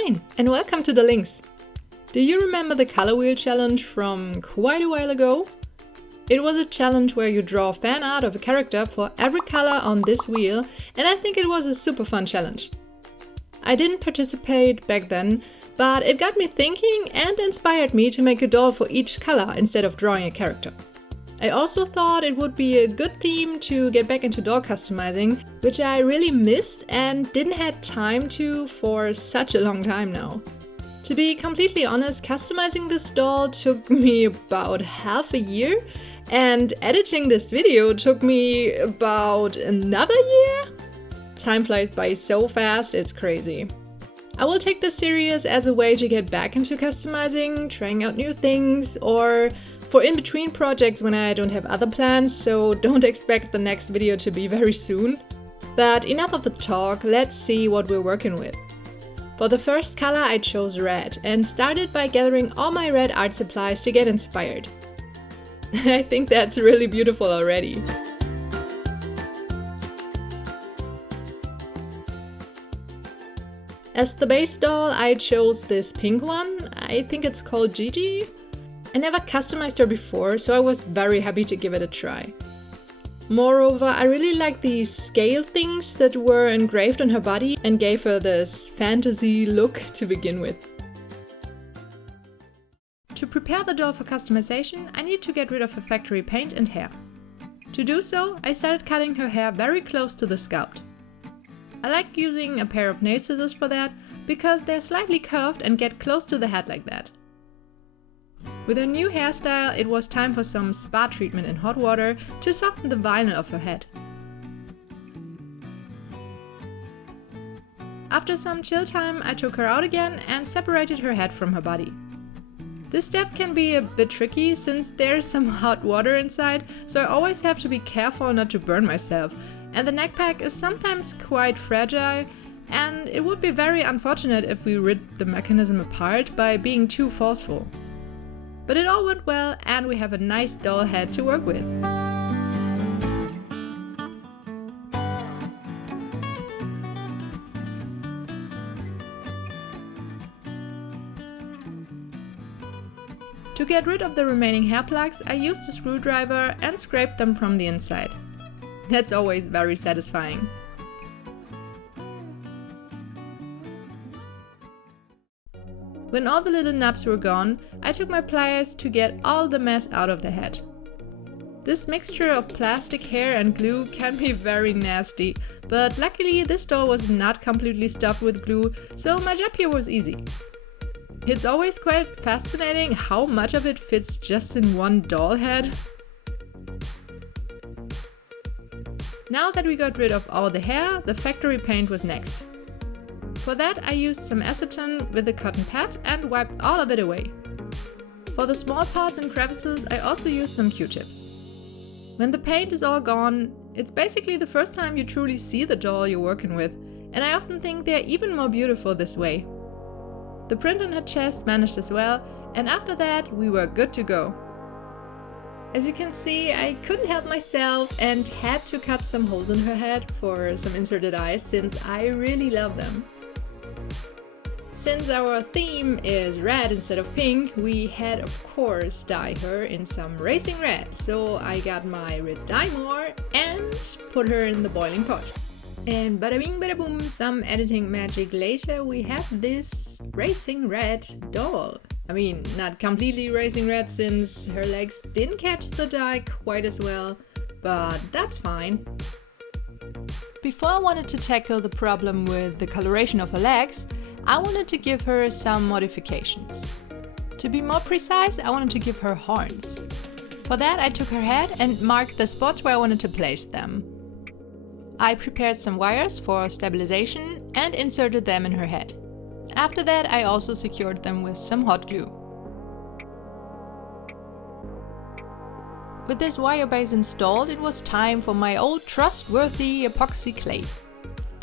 Moin and welcome to the links. Do you remember the Colorwheel challenge from quite a while ago? It was a challenge where you draw fan art of a character for every color on this wheel, and I think it was a super fun challenge. I didn't participate back then, but it got me thinking and inspired me to make a doll for each color instead of drawing a character. I also thought it would be a good theme to get back into doll customizing, which I really missed and didn't have time to for such a long time now. To be completely honest, customizing this doll took me about half a year, and editing this video took me about another year? Time flies by so fast, it's crazy. I will take this series as a way to get back into customizing, trying out new things, or for in-between projects when I don't have other plans, so don't expect the next video to be very soon. But enough of the talk, let's see what we're working with. For the first color I chose red and started by gathering all my red art supplies to get inspired. I think that's really beautiful already. As the base doll I chose this pink one, I think it's called Gigi. I never customized her before, so I was very happy to give it a try. Moreover, I really liked these scale things that were engraved on her body and gave her this fantasy look to begin with. To prepare the doll for customization, I need to get rid of her factory paint and hair. To do so, I started cutting her hair very close to the sculpt. I like using a pair of nail scissors for that, because they're slightly curved and get close to the head like that. With her new hairstyle, it was time for some spa treatment in hot water to soften the vinyl of her head. After some chill time, I took her out again and separated her head from her body. This step can be a bit tricky since there's some hot water inside, so I always have to be careful not to burn myself, and the neck pack is sometimes quite fragile, and it would be very unfortunate if we ripped the mechanism apart by being too forceful. But it all went well and we have a nice doll head to work with. To get rid of the remaining hair plugs, I used a screwdriver and scraped them from the inside. That's always very satisfying. When all the little nubs were gone, I took my pliers to get all the mess out of the head. This mixture of plastic, hair and glue can be very nasty, but luckily this doll was not completely stuffed with glue, so my job here was easy. It's always quite fascinating how much of it fits just in one doll head. Now that we got rid of all the hair, the factory paint was next. For that I used some acetone with a cotton pad and wiped all of it away. For the small parts and crevices I also used some Q-tips. When the paint is all gone, it's basically the first time you truly see the doll you're working with, and I often think they're even more beautiful this way. The print on her chest vanished as well, and after that we were good to go. As you can see, I couldn't help myself and had to cut some holes in her head for some inserted eyes since I really love them. Since our theme is red instead of pink, we had of course dye her in some racing red, so I got my red dye more and put her in the boiling pot. And bada bing bada boom, some editing magic later, we have this racing red doll. I mean, not completely racing red since her legs didn't catch the dye quite as well, but that's fine. Before I wanted to tackle the problem with the coloration of her legs, I wanted to give her some modifications. To be more precise, I wanted to give her horns. For that I took her head and marked the spots where I wanted to place them. I prepared some wires for stabilization and inserted them in her head. After that I also secured them with some hot glue. With this wire base installed, it was time for my old trustworthy epoxy clay.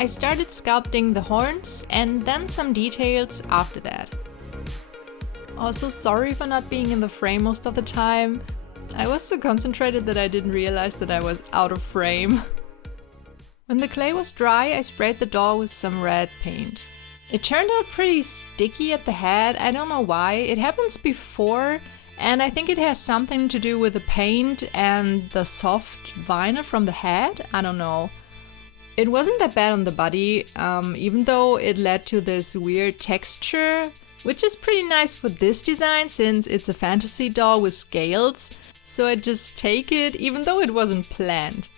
I started sculpting the horns and then some details after that. Also sorry for not being in the frame most of the time. I was so concentrated that I didn't realize that I was out of frame. When the clay was dry, I sprayed the doll with some red paint. It turned out pretty sticky at the head. I don't know why. It happens before, and I think it has something to do with the paint and the soft vinyl from the head. I don't know. It wasn't that bad on the body, even though it led to this weird texture, which is pretty nice for this design since it's a fantasy doll with scales. So I just take it, even though it wasn't planned.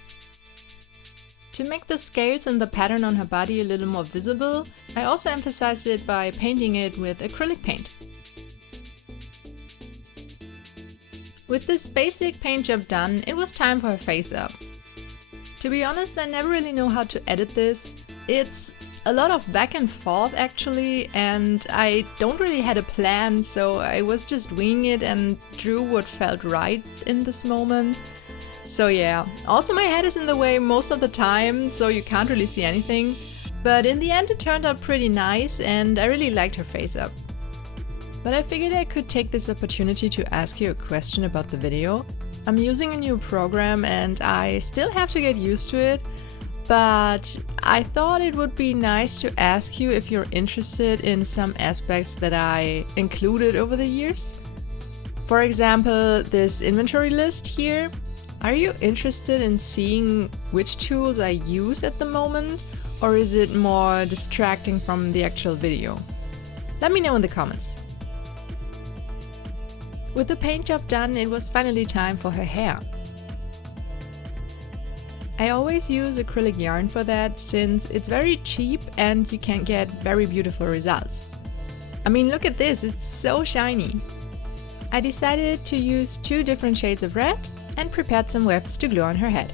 To make the scales and the pattern on her body a little more visible, I also emphasized it by painting it with acrylic paint. With this basic paint job done, it was time for her face up. To be honest, I never really know how to edit this. It's a lot of back and forth actually, and I don't really had a plan, so I was just winging it and drew what felt right in this moment. So yeah, also my head is in the way most of the time, so you can't really see anything. But in the end it turned out pretty nice and I really liked her face up. But I figured I could take this opportunity to ask you a question about the video. I'm using a new program and I still have to get used to it, but I thought it would be nice to ask you if you're interested in some aspects that I included over the years. For example, this inventory list here. Are you interested in seeing which tools I use at the moment, or is it more distracting from the actual video? Let me know in the comments. With the paint job done, it was finally time for her hair. I always use acrylic yarn for that since it's very cheap and you can get very beautiful results. I mean, look at this, it's so shiny. I decided to use 2 different shades of red and prepared some wefts to glue on her head.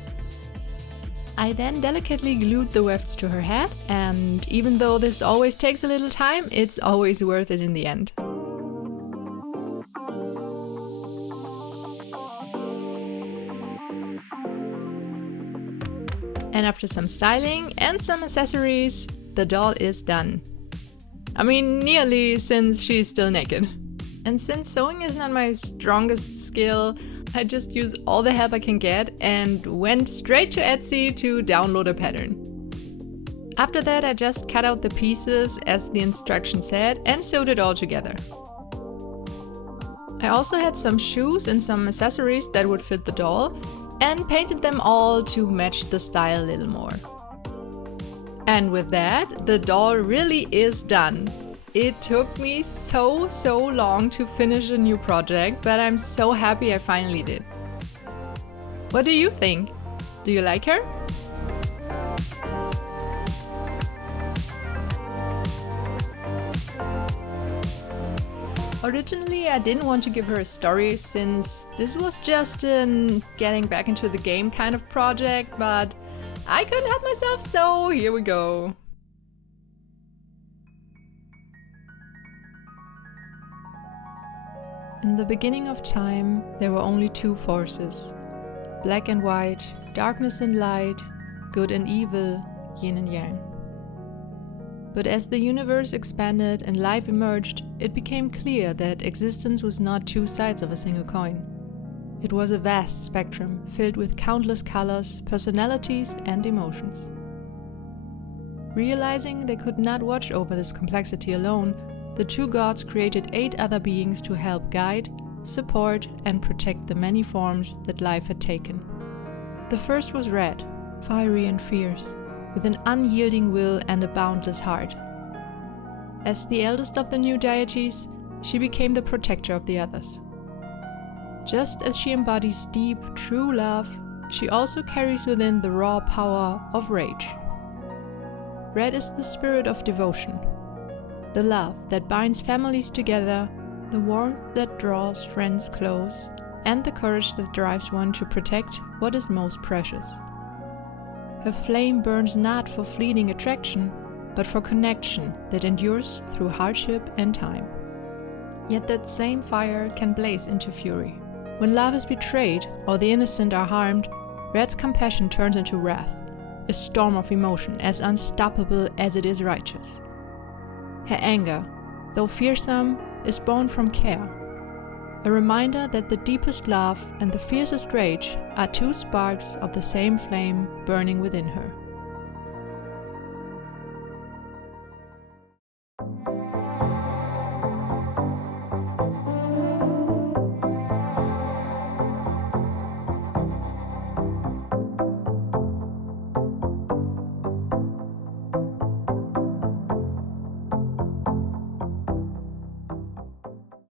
I then delicately glued the wefts to her head, and even though this always takes a little time, it's always worth it in the end. And after some styling and some accessories, the doll is done. I mean, nearly, since she's still naked. And since sewing is not my strongest skill, I just use all the help I can get and went straight to Etsy to download a pattern. After that, I just cut out the pieces as the instruction said and sewed it all together. I also had some shoes and some accessories that would fit the doll and painted them all to match the style a little more. And with that, the doll really is done. It took me so long to finish a new project, but I'm so happy I finally did. What do you think? Do you like her? Originally, I didn't want to give her a story since this was just a getting back into the game kind of project, but I couldn't help myself, so here we go. In the beginning of time, there were only 2 forces, black and white, darkness and light, good and evil, yin and yang. But as the universe expanded and life emerged, it became clear that existence was not 2 sides of a single coin. It was a vast spectrum filled with countless colors, personalities, and emotions. Realizing they could not watch over this complexity alone, the 2 gods created 8 other beings to help guide, support, and protect the many forms that life had taken. The first was Red, fiery and fierce, with an unyielding will and a boundless heart. As the eldest of the new deities, she became the protector of the others. Just as she embodies deep, true love, she also carries within the raw power of rage. Red is the spirit of devotion, the love that binds families together, the warmth that draws friends close, and the courage that drives one to protect what is most precious. Her flame burns not for fleeting attraction, but for connection that endures through hardship and time. Yet that same fire can blaze into fury. When love is betrayed or the innocent are harmed, Red's compassion turns into wrath, a storm of emotion as unstoppable as it is righteous. Her anger, though fearsome, is born from care, a reminder that the deepest love and the fiercest rage are 2 sparks of the same flame burning within her.